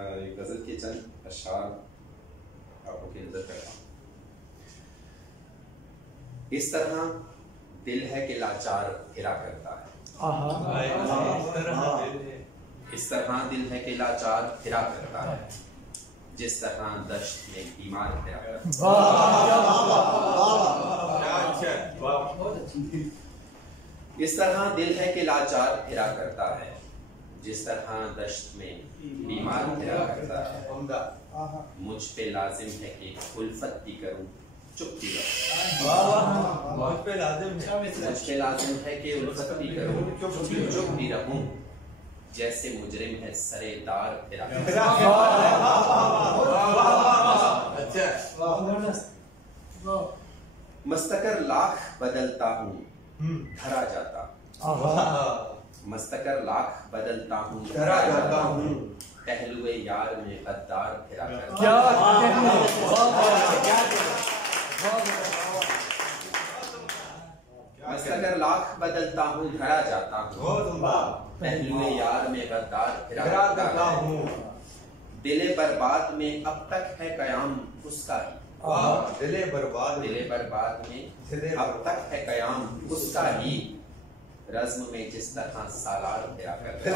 एक गजल के चंद अशआर आपको की नजर करता हूँ। इस तरह दिल है कि लाचार फिरा करता है। इस तरह दिल है कि लाचार फिरा करता है, जिस तरह दश्त में बीमार फिरा करता है। इस तरह दिल है कि लाचार फिरा करता है, जिस तरह दश्त में बीमार फिरा करता है। मुझ पे लाजिम है कि उल्फत भी करूं, चुप भी रहूं। मुझ पे लाजिम है कि उल्फत भी करूं, चुप भी रहूं। जैसे मुजरिम है सरेदार फिरा करता है। मस्तकर लाख बदलता हूँ धरा जाता, मस्तकर लाख बदलता हूँ धरा जाता हूँ। पहलुए यार में गद्दार फिरा करता है। मस्तकर लाख बदलता हूँ धरा जाता हूँ, पहलुए यार में गद्दार फिरा करता हूँ। दिले बर्बाद में अब तक है कयाम उसका ही, दिले बर्बाद में अब तक है कयाम उसका ही। रज़्म में जिस तरह सालार फिरा करता है।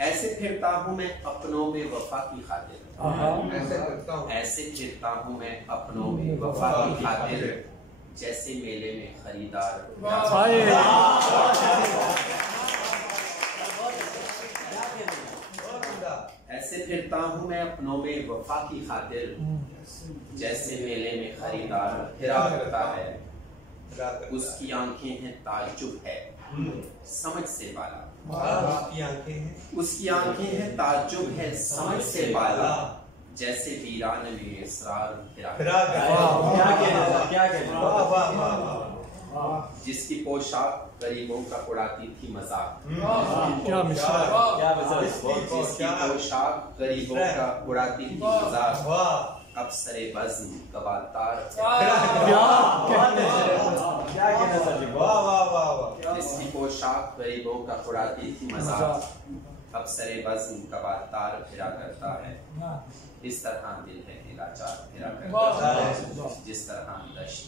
ऐसे फिरता हूँ मैं अपनों में वफा की खातिर, ऐसे फिरता हूँ मैं अपनों में वफा की खातिर। जैसे मेले में खरीदार, ऐसे फिरता हूँ मैं अपनों में वफा की खातिर। जैसे मेले में खरीदार फिरा करता है। उसकी आंखें हैं ताज्जुब है समझ से बाला, उसकी आंखें हैं ताज्जुब है समझ से बाला। जैसे वीरान में इसरार फिरा करता है। जिसकी पोशाक गरीबों का उड़ाती थी मजाक, जिसकी पोशाक गरीबों का उड़ाती थी मजाक। अब सरे बज़्म कबातार, जिसकी पोशाक गरीबों का उड़ाती थी मजाक। अब सरे बज़्म कबातार फिरा करता है। इस तरह दिल है कि लाचार फिरा करता है, जिस तरह दश्त